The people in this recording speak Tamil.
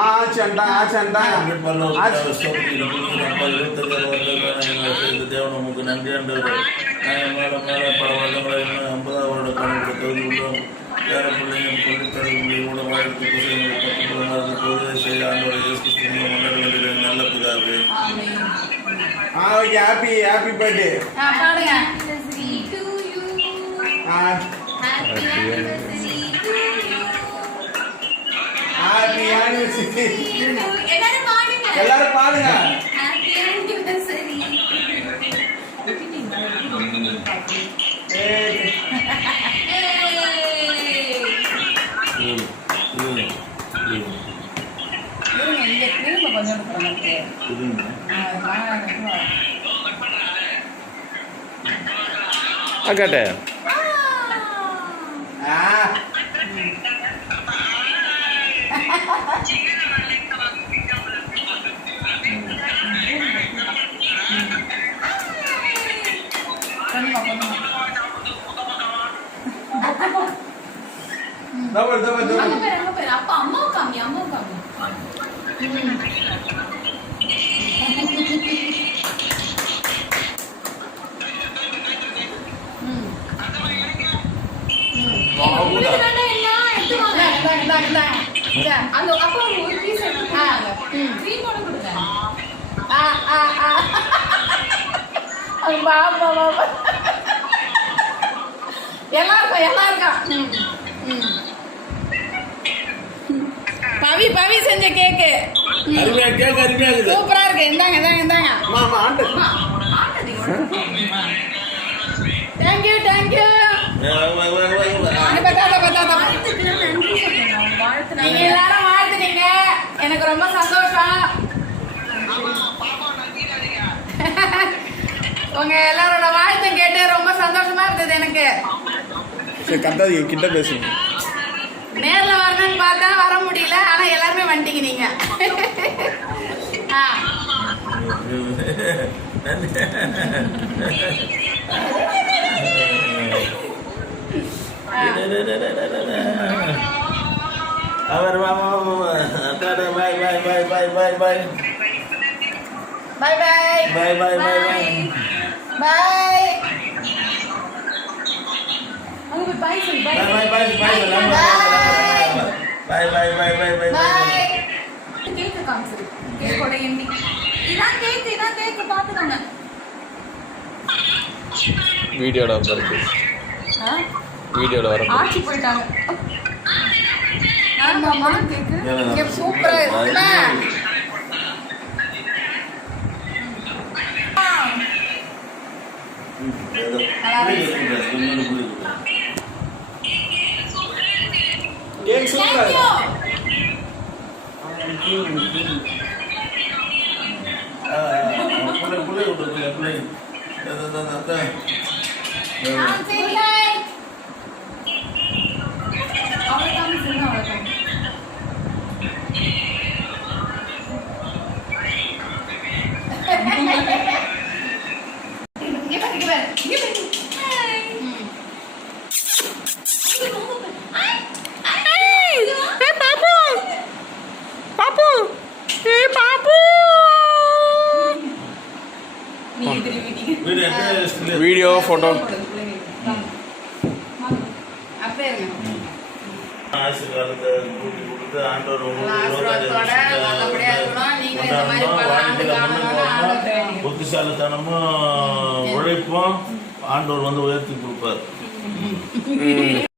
ஆச்சு அண்டா ஆச்சு அண்டா தேவனுக்கு நன்றி அன்று பல வருடங்களை ஐம்பதாவது வருட கணக்கு தொகுதி உள்ளோம் வேற பிள்ளைங்க பொருட்களை உங்களை ஊடகமாக பத்தொன்பதாம் போது செய்ய ஆ ஓகே ஹாப்பி ஹாப்பி பர்த்டே ஆ பாடுங்க ஆ ஹாப்பி ஆனிவர்சரி எல்லாரும் பாடுங்க. எல்லாரும் பாடுங்க. ஹாப்பி ஆனிவர்சரி இருங்க இங்கே திரும்ப கொஞ்சம் இருக்கிற மாதிரி டபுள் டபுள் டபுள் அங்க பேர் அங்க பேர். அப்ப அம்மா காமி அம்மா காமி. அந்த அப்பா ஒரு பீஸ் எடுத்துட்டாங்க த்ரீ போட கொடுங்க. ஆ ஆ ஆ. அம்மா அம்மா எல்லாருக்கும் எல்லாருக்கும். ம் ம். பவி பவி செஞ்ச கேக்கு அருமையா கேக் அருமையா இருக்குது. சூப்பரா இருக்கு. இந்தாங்க இந்தாங்க இந்தாங்க. மாமா ஆண்டு. வாழ்த்துக்கு நன்றி சொல்லணும் வாழ்த்து நீங்க எல்லாரும் வாழ்த்துனீங்க. எனக்கு ரொம்ப சந்தோஷம். உங்க எல்லாரோட வாழ்த்தும் கேட்டு ரொம்ப சந்தோஷமா இருந்தது எனக்கு. சரி கத்தாதீங்க கிட்ட பேசுங்க. நேர்ல வரணும்னு பார்த்தா முடியல ஆனா எல்லாருமே வந்துட்டீங்க நீங்க அவர் bye bye bye bye bye bye Bye bye. Bye bye bye bye. Bye. Bye bye bye bye. Bye bye bye bye. Bye bye bye bye bye bye cake காமிச்சது கேக்கோட எண்டிங் இதான் கேக் இதான் கேக் பாத்துக்கோங்க வீடியோட வருது வீடியோட வர ஆட்சி போயிட்டாங்க. ஆமாமா கேக் கேக் சூப்பரா இருக்குல நல்லா இருக்கு. ఏం చూడాలి పుల్ల పుల్ల ఉంటుంది పుల్ల పుల్ల ஆண்டவர்கிட்ட வேண்டிக்கிறேன். புத்திசாலித்தனமும் உழைப்பும் ஆண்டவர் வந்து உயர்த்தி கொடுப்பார்